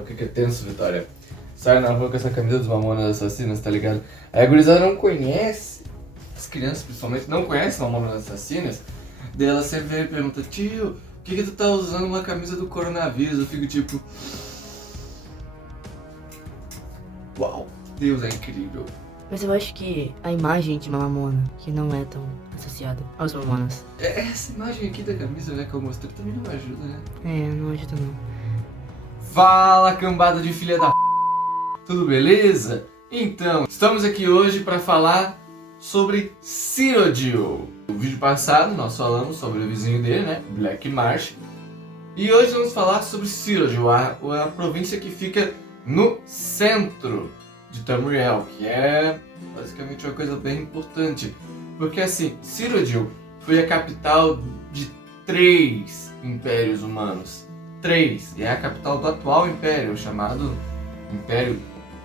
sabe o que é tenso, Vitória? Sai na rua com essa camisa dos Mamonas Assassinas, tá ligado? Aí a gurizada não conhece, as crianças principalmente não conhecem Mamonas Assassinas, daí ela sempre vem e pergunta: tio, por que tu tá usando uma camisa do coronavírus? Eu fico tipo... Uau, Deus é incrível. Mas eu acho que a imagem de uma mamona, que não é tão associada aos mamonas. Essa imagem aqui da camisa, né, que eu mostrei também não ajuda, né? Não ajuda não. Fala, cambada de filha da... Tudo beleza? Então, estamos aqui hoje para falar sobre Cyrodiil. No vídeo passado nós falamos sobre o vizinho dele, né, Black Marsh. E hoje vamos falar sobre Cyrodiil, a província que fica no centro de Tamriel, que é basicamente uma coisa bem importante. Porque assim, Cyrodiil foi a capital de 3 impérios humanos. 3, e é a capital do atual império, chamado Império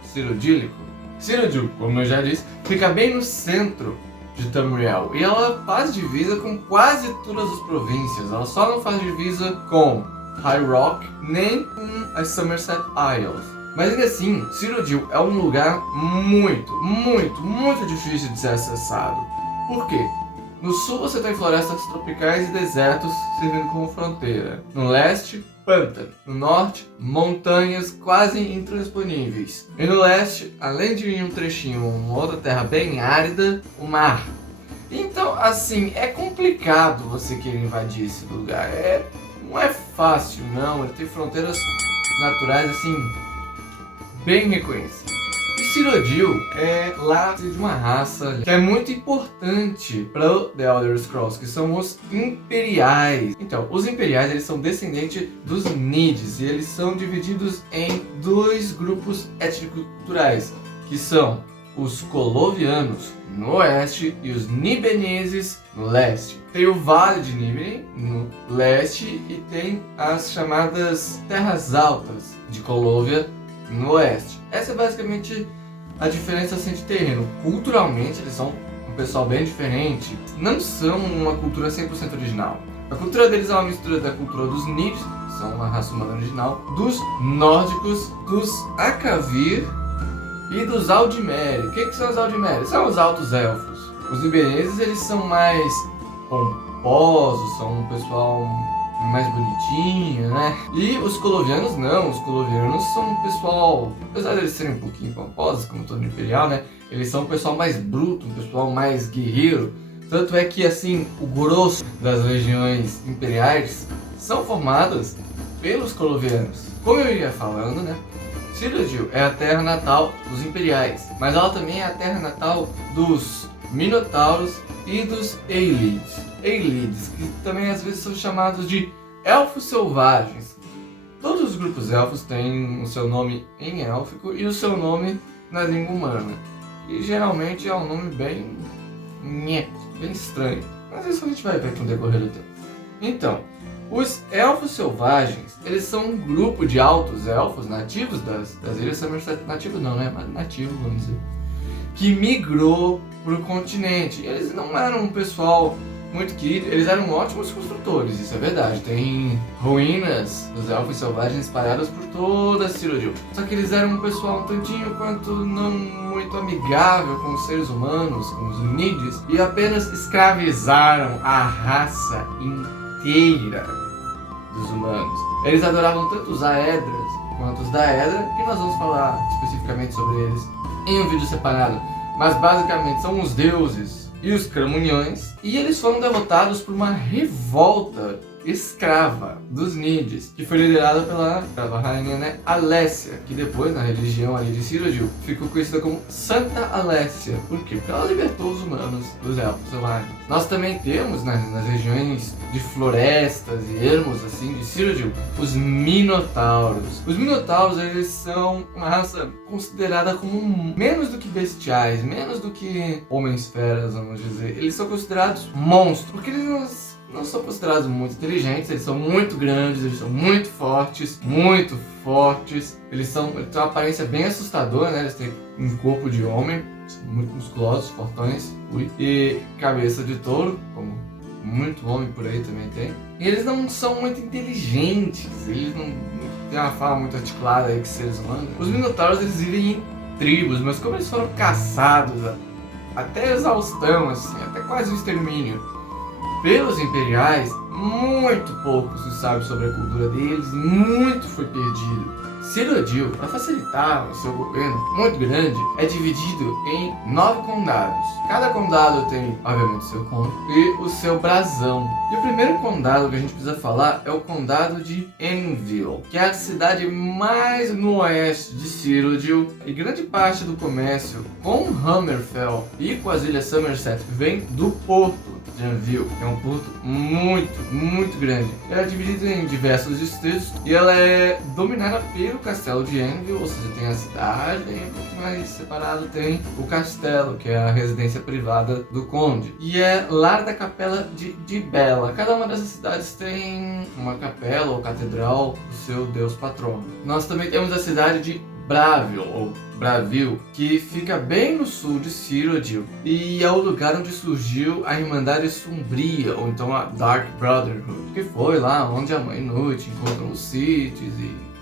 Cyrodiilico. Cyrodiil, como eu já disse, fica bem no centro de Tamriel, e ela faz divisa com quase todas as províncias. Ela só não faz divisa com High Rock, nem com as Somerset Isles. Mas ainda assim, Cyrodiil é um lugar muito difícil de ser acessado. Por quê? No sul você tem florestas tropicais e desertos servindo como fronteira. No leste, pântano. No norte, montanhas quase intransponíveis. E no leste, além de um trechinho, uma outra terra bem árida, o mar. Então, assim, é complicado você querer invadir esse lugar. Não é fácil, não. Ele tem fronteiras naturais, assim, bem reconhecidas. E Cyrodiil é lá de uma raça que é muito importante para o The Elder Scrolls, que são os Imperiais. Então, os Imperiais eles são descendentes dos Nids, e eles são divididos em 2 grupos étnico-culturais, que são os Colovianos no oeste e os Nibeneses no leste. Tem o Vale de Nibene no leste e tem as chamadas Terras Altas de Colovia no oeste. Essa é basicamente a diferença assim, de terreno. Culturalmente eles são um pessoal bem diferente. Não são uma cultura 100% original. A cultura deles é uma mistura da cultura dos Nids, que são uma raça humana original, dos nórdicos, dos Akavir e dos Aldmeri. O que são os Aldmeri? São os altos elfos. Os Nibeneses eles são mais pomposos, são um pessoal mais bonitinho, né? E os Colovianos não, os Colovianos são um pessoal, apesar de eles serem um pouquinho pomposos, como todo imperial, né? Eles são um pessoal mais bruto, um pessoal mais guerreiro. Tanto é que, assim, o grosso das legiões imperiais são formadas pelos Colovianos. Como eu ia falando, né? Cyrodiil é a terra natal dos imperiais, mas ela também é a terra natal dos Minotauros e dos Eilids. Eilids, que também às vezes são chamados de Elfos Selvagens. Todos os grupos elfos têm o seu nome em élfico e o seu nome na língua humana. E geralmente é um nome bem estranho. Mas isso a gente vai ver com o decorrer do tempo. Então, os Elfos Selvagens, eles são um grupo de altos elfos nativos das Ilhas Somerset. Nativos não, né? Mas nativos, vamos dizer. Que migrou para o continente. Eles não eram um pessoal muito querido, eles eram ótimos construtores, isso é verdade. Tem ruínas dos Elfos Selvagens espalhadas por toda Cyrodiil. Só que eles eram um pessoal um tantinho quanto não muito amigável com os seres humanos, com os Nids, e apenas escravizaram a raça inteira dos humanos. Eles adoravam tanto os Aedras quanto os Daedra, que nós vamos falar especificamente sobre eles em um vídeo separado. Mas basicamente são os deuses e os Cramuniões, e eles foram derrotados por uma revolta escrava dos Nids, que foi liderada pela escrava rainha, né, Alessia, que depois na religião ali de Cyrodiil ficou conhecida como Santa Alessia. Por quê? Porque ela libertou os humanos dos elfos selvagens. Nós também temos nas regiões de florestas e ermos assim de Cyrodiil os Minotauros. Os Minotauros eles são uma raça considerada como menos do que bestiais, menos do que homens-feras, vamos dizer. Eles são considerados monstros, porque eles não são considerados muito inteligentes, eles são muito grandes, eles são muito fortes. Eles têm uma aparência bem assustadora, né? Eles têm um corpo de homem, muito musculosos, fortões, e cabeça de touro, como muito homem por aí também tem. E eles não são muito inteligentes, eles não tem uma fala muito articulada aí que seres humanos. Os Minotauros, eles vivem em tribos, mas como eles foram caçados até exaustão, assim, até quase o extermínio pelos imperiais, muito pouco se sabe sobre a cultura deles, muito foi perdido. Cyrodiil, para facilitar o seu governo muito grande, é dividido em 9 condados. Cada condado tem, obviamente, o seu conde e o seu brasão. E o primeiro condado que a gente precisa falar é o condado de Enville, que é a cidade mais no oeste de Cyrodiil, e grande parte do comércio com Hammerfell e com as ilhas Somerset vem do porto de Enville, que é um porto muito grande. Ela é dividida em diversos distritos e ela é dominada pelo castelo de Enville, ou seja, tem a cidade e um pouco mais separado tem o castelo, que é a residência privada do conde. E é lar da capela de Bela. Cada uma dessas cidades tem uma capela ou catedral do seu deus patrono. Nós também temos a cidade de Bravil, ou Bravil, que fica bem no sul de Cyrodiil e é o lugar onde surgiu a Irmandade Sombria, ou então a Dark Brotherhood, que foi lá onde a Mãe Noite encontrou os Siths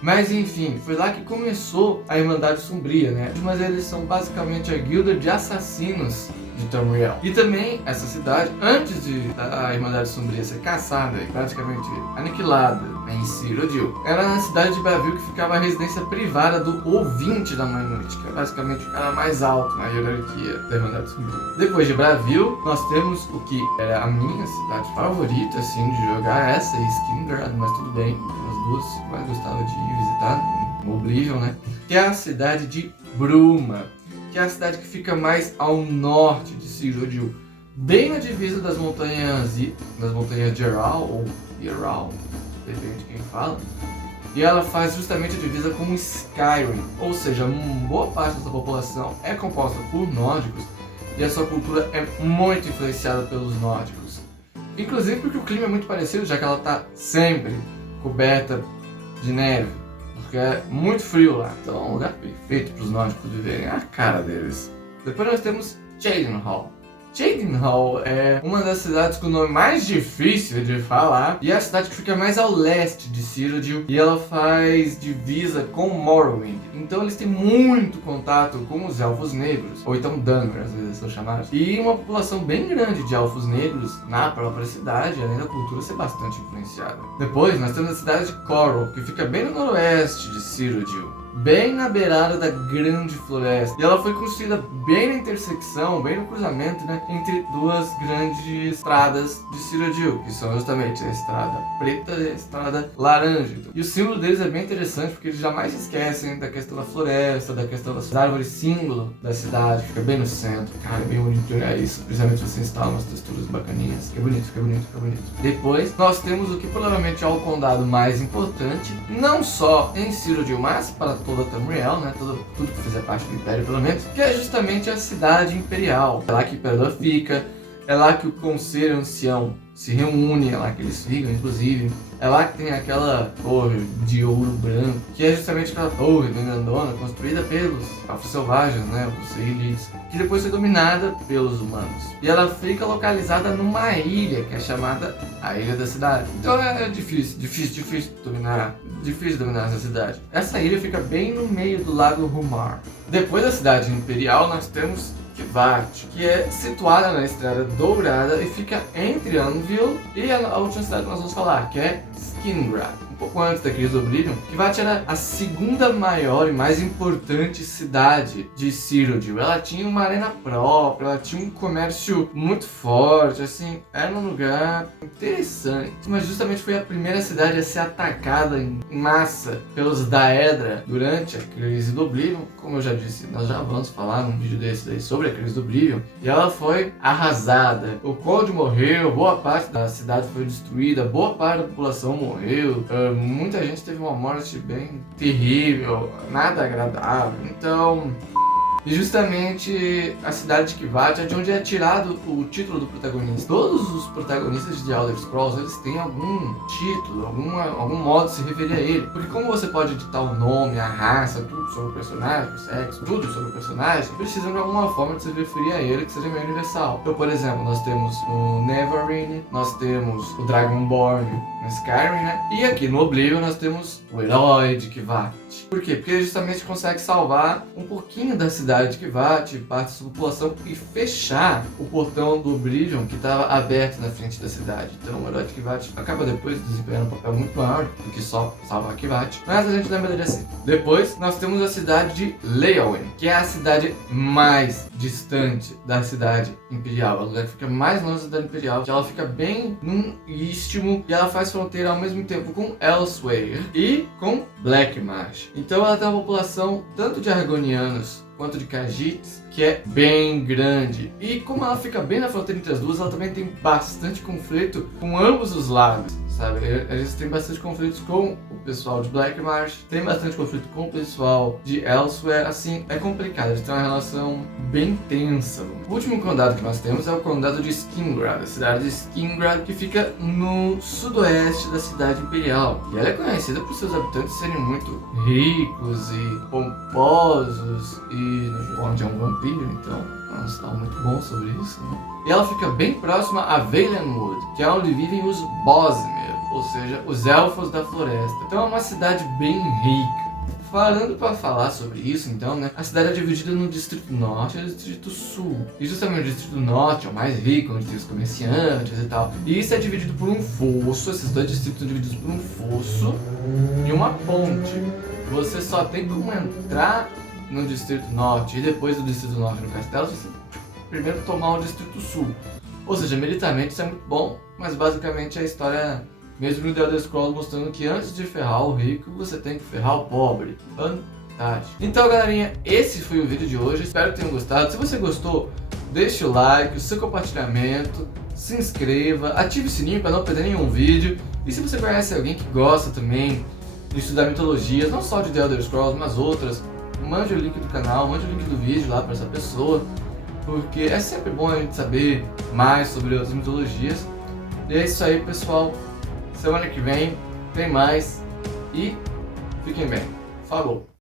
Mas enfim, foi lá que começou a Irmandade Sombria, né? Mas eles são basicamente a guilda de assassinos de Tamriel. E também essa cidade, antes de a Irmandade Sombria ser caçada e praticamente aniquilada em Cyrodiil, era na cidade de Bravil que ficava a residência privada do Ouvinte da Mãe Noite, que é basicamente o cara mais alto na hierarquia da Irmandade Sombria. Depois de Bravil, nós temos o que era a minha cidade favorita, assim, de jogar, essa e Skingard, mas tudo bem, as duas que mais gostava de ir visitar, no Oblivion, né? Que é a cidade de Bruma, que é a cidade que fica mais ao norte de Cyrodiil, bem na divisa das montanhas de Eral, ou Eral, depende de quem fala. E ela faz justamente a divisa com Skyrim, ou seja, uma boa parte da população é composta por nórdicos e a sua cultura é muito influenciada pelos nórdicos. Inclusive porque o clima é muito parecido, já que ela está sempre coberta de neve, porque é muito frio lá. Então é um lugar perfeito para os nórdicos viverem, a cara deles. Depois nós temos Cheydinhal. Cheydinhal é uma das cidades com o nome mais difícil de falar e é a cidade que fica mais ao leste de Cyrodiil e ela faz divisa com Morrowind. Então eles têm muito contato com os Elfos Negros, ou então Dunmer, às vezes são chamados, e uma população bem grande de Elfos Negros na própria cidade, além da cultura ser bastante influenciada. Depois nós temos a cidade de Corel, que fica bem no noroeste de Cyrodiil, bem na beirada da grande floresta. E ela foi construída bem na intersecção, bem no cruzamento, né, entre duas grandes estradas de Cyrodiil, que são justamente a estrada preta e a estrada laranja. E o símbolo deles é bem interessante, porque eles jamais esquecem da questão da floresta, da questão das árvores símbolo da cidade, que fica bem no centro. Cara, é bem bonito jogar isso, principalmente se você instala umas texturas bacaninhas. Fica bonito, fica bonito, fica bonito. Depois, nós temos o que provavelmente é o condado mais importante, não só em Cyrodiil, mas para toda Tamriel, né? Tudo que fizer parte do Império, pelo menos, que é justamente a cidade imperial. É lá que o Imperador fica, é lá que o Conselho Ancião se reúne, é lá que eles ficam, inclusive. É lá que tem aquela torre de ouro branco, que é justamente aquela torre bem grandona, construída pelos elfos selvagens, né? Os Elites, que depois foi dominada pelos humanos. E ela fica localizada numa ilha, que é chamada a Ilha da Cidade. Então é difícil dominar essa cidade. Essa ilha fica bem no meio do lago Humar. Depois da cidade imperial, nós temos Kvat, que é situada na Estrada Dourada e fica entre Anvil e a última cidade que nós vamos falar, que é Skingard. Um pouco antes da crise do Oblivion, Kvat era a segunda maior e mais importante cidade de Cyrodiil. Ela tinha uma arena própria, ela tinha um comércio muito forte, assim, era um lugar interessante. Mas justamente foi a primeira cidade a ser atacada em massa pelos Daedra durante a crise do Oblivion. Como eu já disse, nós já vamos falar num vídeo desse daí sobre a crise do Oblivion. E ela foi arrasada. O conde morreu, boa parte da cidade foi destruída, boa parte da população morreu. Muita gente teve uma morte bem terrível, nada agradável. Então, E justamente a cidade de Kvat é de onde é tirado o título do protagonista. Todos os protagonistas de The Elder Scrolls, eles têm algum título, algum modo de se referir a ele. Porque como você pode editar o nome, a raça, tudo sobre o personagem, o sexo, tudo sobre o personagem, precisam de alguma forma de se referir a ele que seja meio universal. Então, por exemplo, nós temos o Neverwin, nós temos o Dragonborn no Skyrim, né? E aqui no Oblivion nós temos o herói de Kvat. Por quê? Porque ele justamente consegue salvar um pouquinho da cidade de Kvat, parte da sua população, e fechar o portão do Oblivion que estava aberto na frente da cidade. Então o herói de Kvat acaba depois desempenhando um papel muito maior do que só salvar Kvat. Mas a gente lembra dele assim. Depois nós temos a cidade de Leyawiin, que é a cidade mais distante da cidade imperial. É o lugar que fica mais longe da cidade imperial, que ela fica bem num istmo e ela faz fronteira ao mesmo tempo com Elsweyr e com Black Marsh. Então ela tem uma população tanto de Argonianos quanto de Khajiits, que é bem grande. E como ela fica bem na fronteira entre as duas, ela também tem bastante conflito com ambos os lados, sabe? Eles têm bastante conflitos com o pessoal de Black Marsh, tem bastante conflito com o pessoal de Elsweyr. Assim, é complicado, eles têm uma relação bem tensa. O último condado que nós temos é o condado de Skingrad, a cidade de Skingrad, que fica no sudoeste da cidade imperial. E ela é conhecida por seus habitantes serem muito ricos e pomposos, e onde é um vampiro, então é um sinal muito bom sobre isso, né? E ela fica bem próxima a Valenwood, que é onde vivem os Bosmer, ou seja, os Elfos da Floresta. Então é uma cidade bem rica. Parando para falar sobre isso, então, né? A cidade é dividida no Distrito Norte e no Distrito Sul. E justamente o Distrito Norte é o mais rico, onde tem os comerciantes e tal. E isso é dividido por um fosso, esses dois distritos são divididos por um fosso e uma ponte. Você só tem como entrar no Distrito Norte e depois do Distrito Norte no castelo, você primeiro tomar o Distrito Sul. Ou seja, militarmente isso é muito bom, mas basicamente a história mesmo no The Elder Scrolls mostrando que antes de ferrar o rico, você tem que ferrar o pobre. Fantástico. Então, galerinha, esse foi o vídeo de hoje. Espero que tenham gostado. Se você gostou, deixe o like, o seu compartilhamento, se inscreva, ative o sininho para não perder nenhum vídeo. E se você conhece alguém que gosta também de estudar mitologias, não só de The Elder Scrolls, mas outras, mande o link do canal, mande o link do vídeo lá para essa pessoa, porque é sempre bom a gente saber mais sobre outras mitologias. E é isso aí, pessoal. Semana que vem tem mais e fiquem bem. Falou!